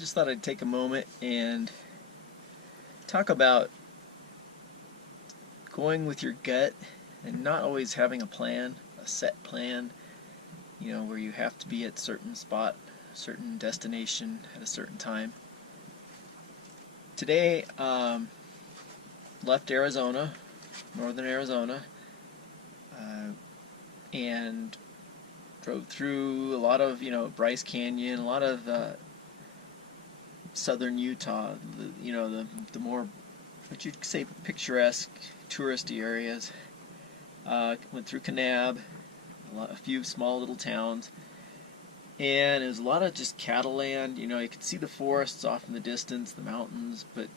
just thought I'd take a moment and talk about going with your gut and not always having a plan, a set plan, where you have to be at a certain spot, a certain destination at a certain time. Today, left Arizona, northern Arizona, and drove through a lot of, Bryce Canyon, a lot of southern Utah, the more, what you'd say, picturesque, touristy areas. Went through Kanab, a few small little towns, and it was a lot of just cattle land. You could see the forests off in the distance, the mountains, but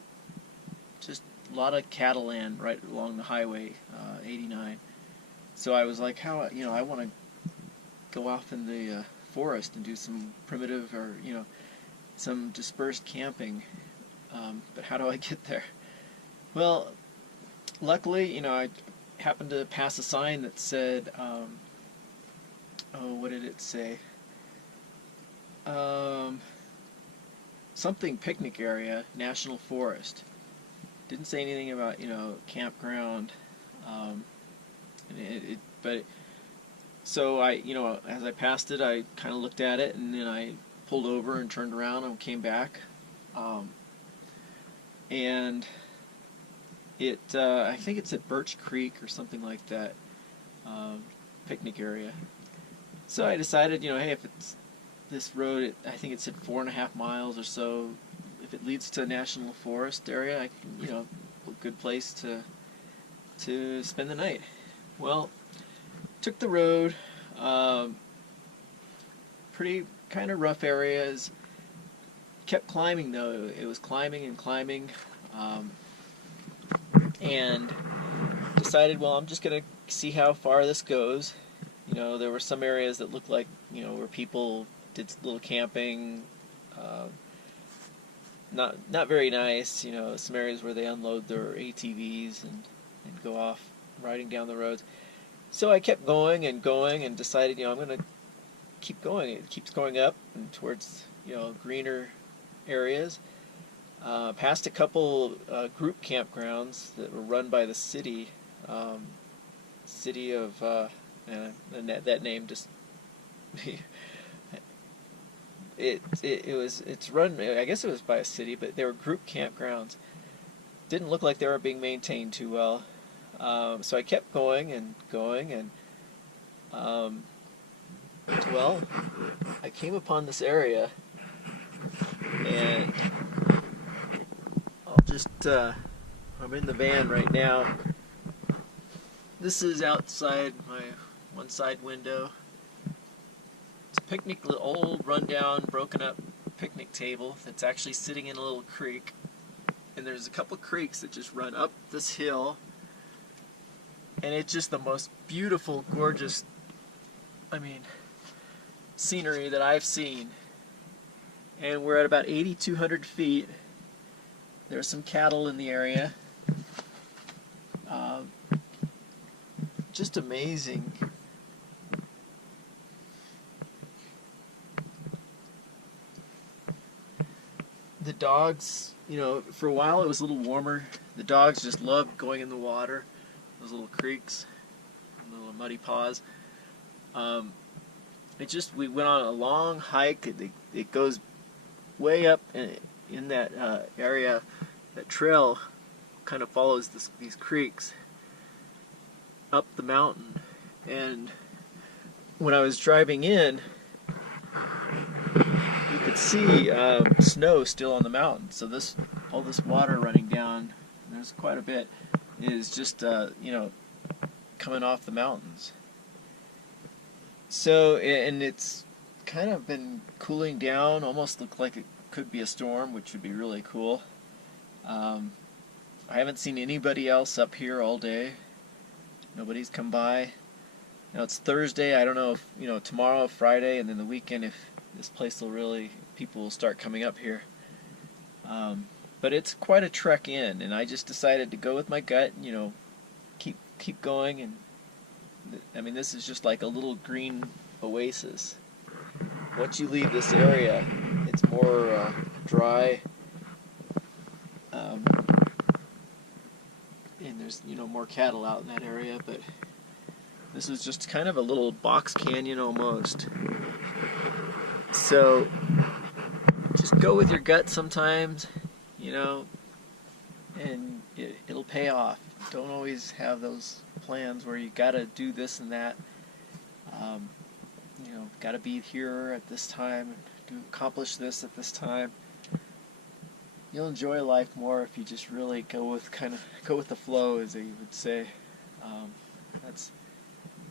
just a lot of cattle land right along the highway, 89. So I was like, I want to go off in the forest and do some primitive or, some dispersed camping, but how do I get there? Well, luckily, I happened to pass a sign that said, what did it say? Something picnic area, National Forest. Didn't say anything about, campground, but so as I passed it, I kind of looked at it, and then I pulled over and turned around and came back, and I think it's at Birch Creek or something like that, picnic area. So I decided, hey, if it's this road, I think it said 4.5 miles or so. If it leads to a national forest area, I can, a good place to spend the night. Well, took the road, pretty kind of rough areas. Kept climbing though. It was climbing and climbing, and decided, well, I'm just gonna see how far this goes. There were some areas that looked like, where people did a little camping, not very nice. Some areas where they unload their ATVs and go off riding down the roads. So I kept going and going and decided, I'm going to keep going. It keeps going up and towards, greener areas. Passed a couple group campgrounds that were run by the city. City of, and that name just, it's run, I guess it was by a city, but they were group campgrounds. Didn't look like they were being maintained too well. So I kept going and going, and well, I came upon this area, and I'll just, I'm in the van right now. This is outside my one side window. It's a picnic, old, rundown, broken up picnic table that's actually sitting in a little creek. And there's a couple creeks that just run up this hill. And it's just the most beautiful, gorgeous, scenery that I've seen. And we're at about 8,200 feet. There's some cattle in the area. Just amazing. The dogs, for a while it was a little warmer. The dogs just loved going in the water, those little creeks, little muddy paws. We went on a long hike. It goes way up in that area. That trail kind of follows these creeks up the mountain. And when I was driving in, you could see snow still on the mountain. So all this water running down, there's quite a bit, is just coming off the mountains. So, and it's kind of been cooling down, almost looked like it could be a storm, which would be really cool. I haven't seen anybody else up here all day. Nobody's come by. It's Thursday. I don't know if, tomorrow, Friday, and then the weekend, if this place people will start coming up here. But it's quite a trek in, and I just decided to go with my gut, keep going, and this is just like a little green oasis. Once you leave this area, it's it's more dry, um, and there's more cattle out in that area. But this is just kind of a little box canyon almost. So just go with your gut sometimes, and it'll pay off. Don't always have those plans where you gotta do this and that. Gotta be here at this time, accomplish this at this time. You'll enjoy life more if you just really go with the flow, as they would say.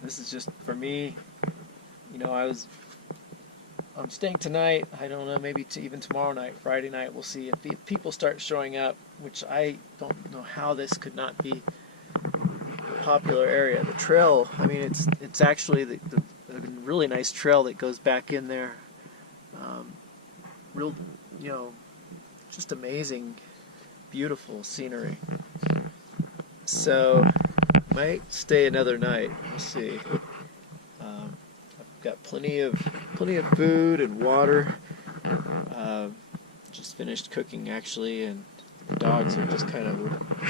This is just for me. I'm staying tonight. I don't know, maybe even tomorrow night, Friday night. We'll see if people start showing up, which I don't know how this could not be a popular area. The trail, I mean, it's actually a really nice trail that goes back in there. Real, just amazing, beautiful scenery. So, might stay another night. We'll see. I've got plenty of food and water. Just finished cooking actually, and the dogs are just kind of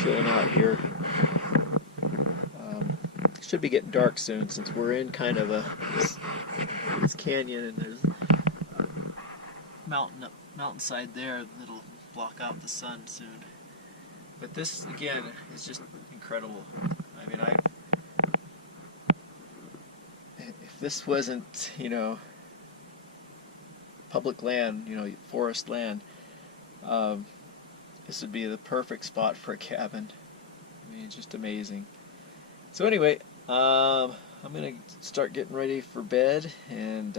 chilling out here. It should be getting dark soon since we're in kind of this canyon, and there's a mountainside there that'll block out the sun soon. But this again is just incredible. I mean, if this wasn't, public land, forest land, this would be the perfect spot for a cabin. I mean, it's just amazing. So anyway, I'm going to start getting ready for bed, and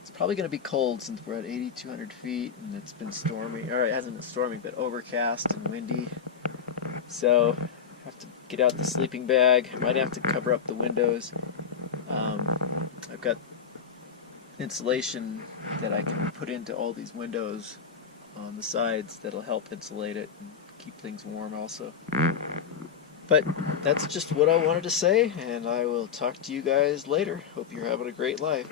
it's probably going to be cold since we're at 8,200 feet, and it's been stormy, or it hasn't been stormy, but overcast and windy. So I have to get out the sleeping bag. Might have to cover up the windows. I've got insulation that I can put into all these windows on the sides that'll help insulate it and keep things warm also. But that's just what I wanted to say, and I will talk to you guys later. Hope you're having a great life.